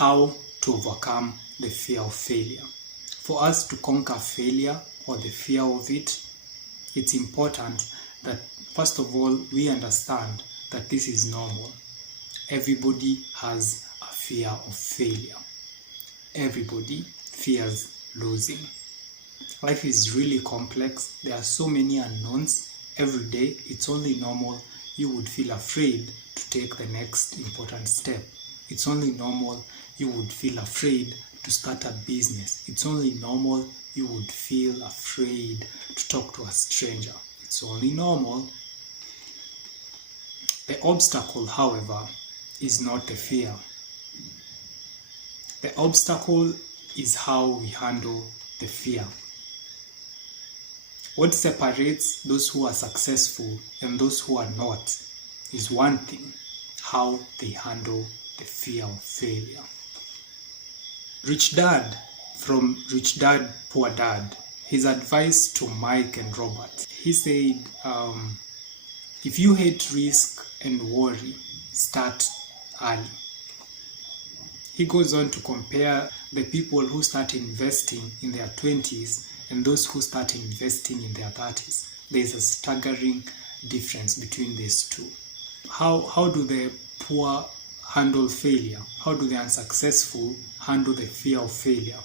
how to overcome the fear of failure. For us to conquer failure or the fear of it, it's important that first of all we understand that this is normal. Everybody has a fear of failure. Everybody fears losing. Life is really complex. There are so many unknowns. Every day, it's only normal you would feel afraid to take the next important step. It's only normal you would feel afraid to start a business. It's only normal you would feel afraid to talk to a stranger. It's only normal. The obstacle, however, is not the fear. The obstacle is how we handle the fear. What separates those who are successful and those who are not is one thing: how they handle the fear of failure. Rich Dad from Rich Dad, Poor Dad, his advice to Mike and Robert, he said, if you hate risk and worry, start early. He goes on to compare the people who start investing in their 20s and those who start investing in their 30s. There is a staggering difference between these two. How do the poor handle failure? How do the unsuccessful handle the fear of failure?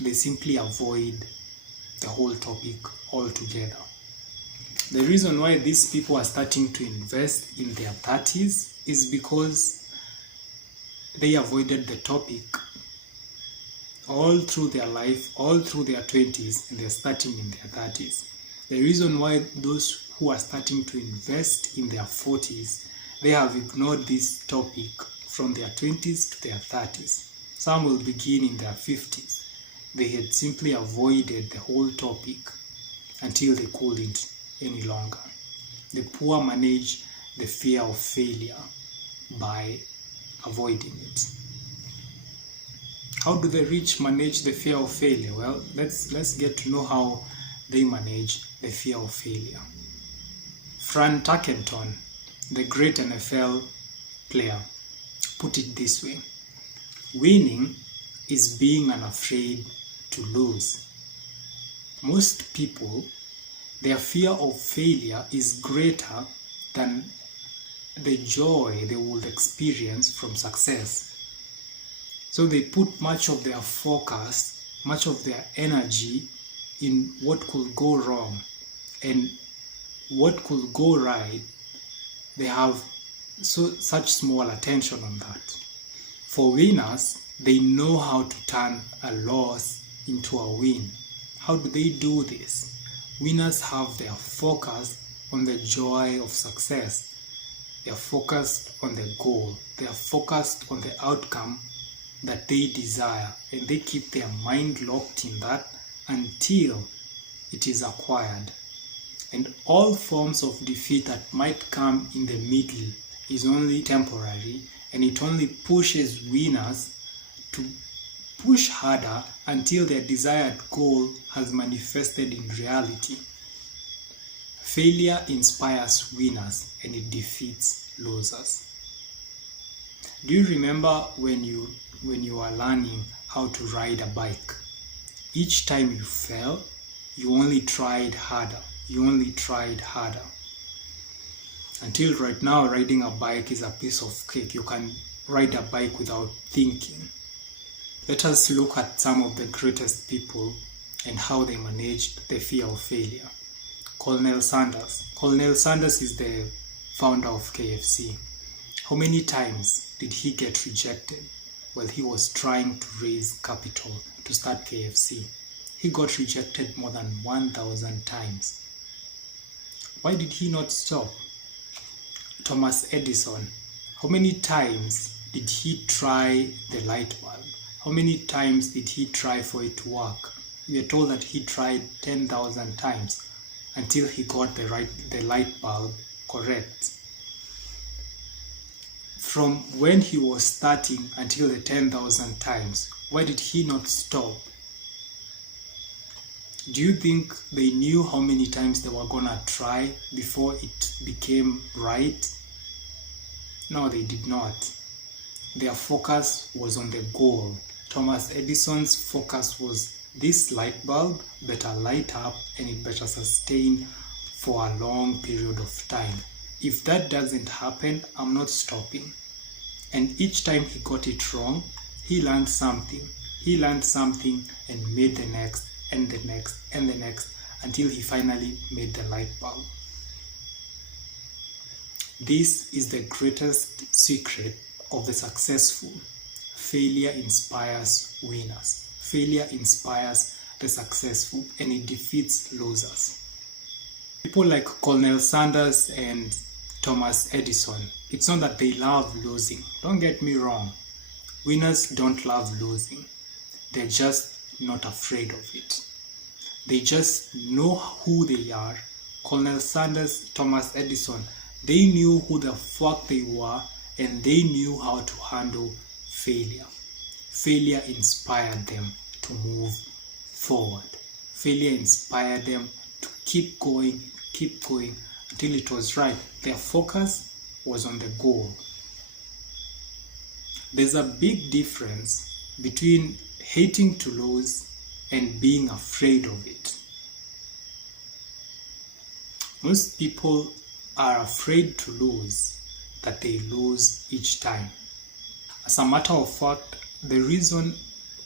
They simply avoid the whole topic altogether. The reason why these people are starting to invest in their 30s is because they avoided the topic all through their life, all through their 20s, and they're starting in their 30s. The reason why those who are starting to invest in their 40s, they have ignored this topic from their 20s to their 30s. Some will begin in their 50s. They had simply avoided the whole topic until they couldn't any longer. The poor manage the fear of failure by avoiding it. How do the rich manage the fear of failure? Well, let's get to know how they manage the fear of failure. Fran Tarkenton, the great NFL player, put it this way: winning is being unafraid to lose. Most people, their fear of failure is greater than the joy they will experience from success. So they put much of their focus, much of their energy in what could go wrong, and what could go right, they have such small attention on that. For winners, they know how to turn a loss into a win. How do they do this? Winners have their focus on the joy of success. They are focused on the goal. They are focused on the outcome that they desire, and they keep their mind locked in that until it is acquired. And all forms of defeat that might come in the middle is only temporary, and it only pushes winners to push harder until their desired goal has manifested in reality. Failure inspires winners and it defeats losers. Do you remember when you were learning how to ride a bike? Each time you fell, you only tried harder. You only tried harder. Until right now, riding a bike is a piece of cake. You can ride a bike without thinking. Let us look at some of the greatest people and how they managed the fear of failure. Colonel Sanders. Colonel Sanders is the founder of KFC. How many times did he get rejected while he was trying to raise capital to start KFC? He got rejected more than 1,000 times. Why did he not stop? Thomas Edison. How many times did he try the light bulb? How many times did he try for it to work? We are told that he tried 10,000 times until he got the light bulb correct. From when he was starting until the 10,000 times, why did he not stop? Do you think they knew how many times they were gonna try before it became right? No, they did not. their focus was on the goal. Thomas Edison's focus was this light bulb better light up and it better sustain for a long period of time. If that doesn't happen, I'm not stopping. And each time he got it wrong, he learned something. He learned something and made the next and the next and the next until he finally made the light bulb. This is the greatest secret of the successful. Failure inspires winners. Failure inspires the successful and it defeats losers. People like Colonel Sanders and Thomas Edison, it's not that they love losing. Don't get me wrong. Winners don't love losing. They're just not afraid of it. They just know who they are. Colonel Sanders, Thomas Edison, they knew who the fuck they were and they knew how to handle failure. Failure inspired them to move forward. Failure inspired them to keep going until it was right. Their focus was on the goal. There's a big difference between hating to lose and being afraid of it. Most people are afraid to lose, that they lose each time. As a matter of fact, the reason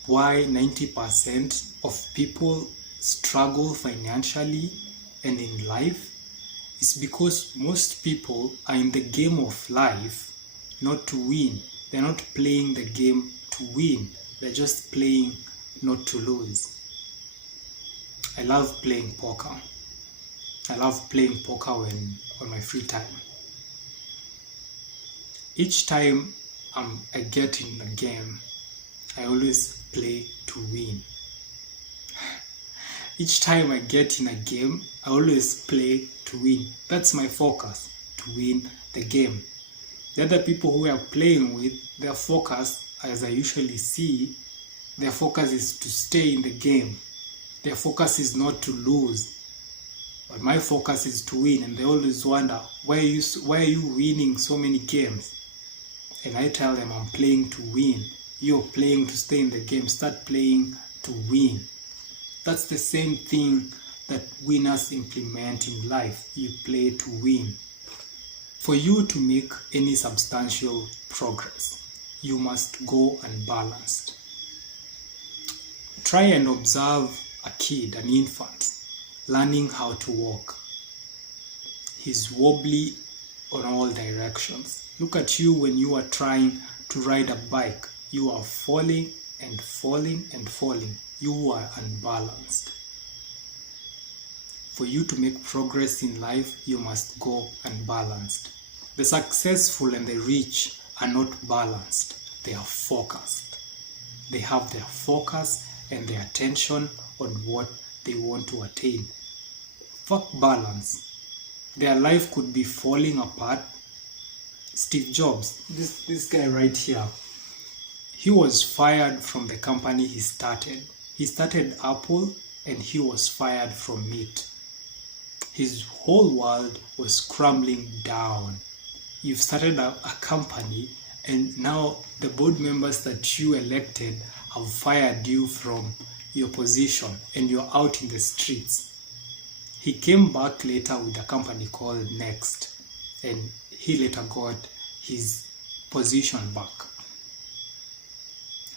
why 90% of people struggle financially and in life is because most people are in the game of life not to win. They're not playing the game to win. They're just playing not to lose. I love playing poker. I love playing poker on my free time. Each time I get in a game, I always play to win. Each time I get in a game, I always play to win. That's my focus, to win the game. The other people who are playing with, their focus, as I usually see, their focus is to stay in the game. Their focus is not to lose. But my focus is to win, and they always wonder, why are you winning so many games? And I tell them, I'm playing to win. You're playing to stay in the game. Start playing to win. That's the same thing that winners implement in life. You play to win. For you to make any substantial progress, you must go unbalanced. Try and observe a kid, an infant, learning how to walk. He's wobbly on all directions. Look at you when you are trying to ride a bike. You are falling and falling and falling. You are unbalanced. For you to make progress in life, you must go unbalanced. The successful and the rich are not balanced. They are focused. They have their focus and their attention on what they want to attain. Fuck balance. Their life could be falling apart. Steve Jobs, this guy right here, he was fired from the company he started. He started Apple and he was fired from it. His whole world was crumbling down. You've started a company and now the board members that you elected have fired you from your position and you're out in the streets. He came back later with a company called Next and he later got his position back.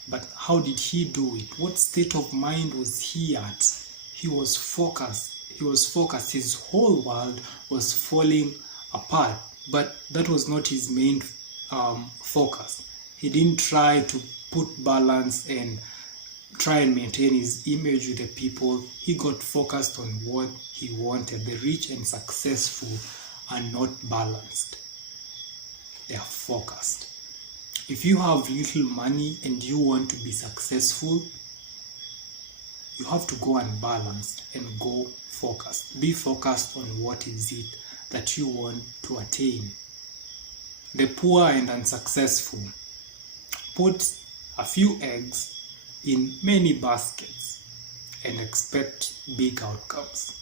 But how did he do it? What state of mind was he at? He was focused. His whole world was falling apart, but that was not his main focus. He didn't try to put balance and try and maintain his image with the people. He got focused on what he wanted. The rich and successful are not balanced. They are focused. If you have little money and you want to be successful, you have to go unbalanced and go focused. Be focused on what is it that you want to attain. The poor and unsuccessful put a few eggs in many baskets and expect big outcomes.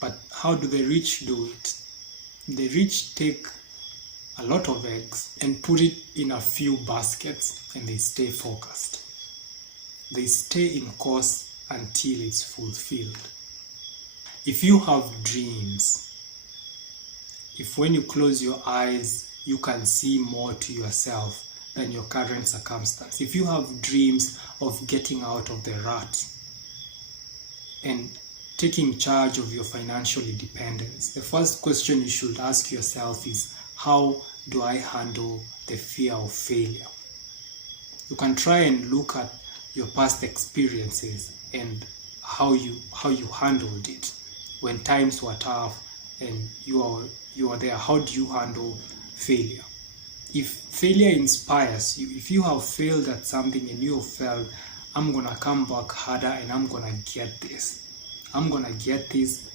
But how do the rich do it? The rich take a lot of eggs and put it in a few baskets, and they stay focused. They stay in course until it's fulfilled. If you have dreams, if when you close your eyes, you can see more to yourself than your current circumstance, if you have dreams of getting out of the rut and taking charge of your financial independence, the first question you should ask yourself is, how do I handle the fear of failure? You can try and look at your past experiences and how you handled it when times were tough and you are there. How do you handle failure? If failure inspires you, if you have failed at something and you have felt, I'm gonna come back harder and I'm gonna get this. I'm gonna get this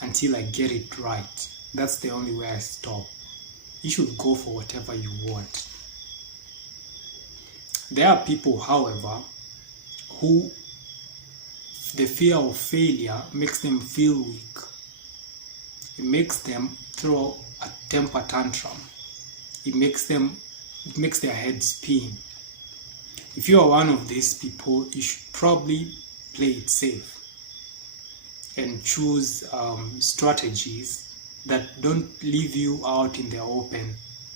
until I get it right. That's the only way I stop. You should go for whatever you want. There are people, however, who the fear of failure makes them feel weak. It makes them throw a temper tantrum. It makes their head spin. If you are one of these people, you should probably play it safe and choose strategies that don't leave you out in the open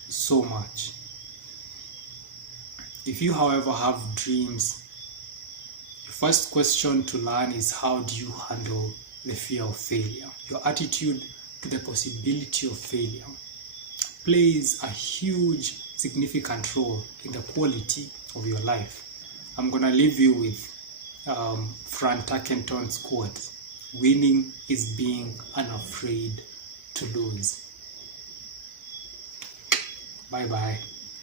so much. If you, however, have dreams, your first question to learn is, how do you handle the fear of failure? Your attitude to the possibility of failure plays a huge, significant role in the quality of your life. I'm going to leave you with Frank Tarkenton's quote, "Winning is being unafraid to lose." Bye-bye.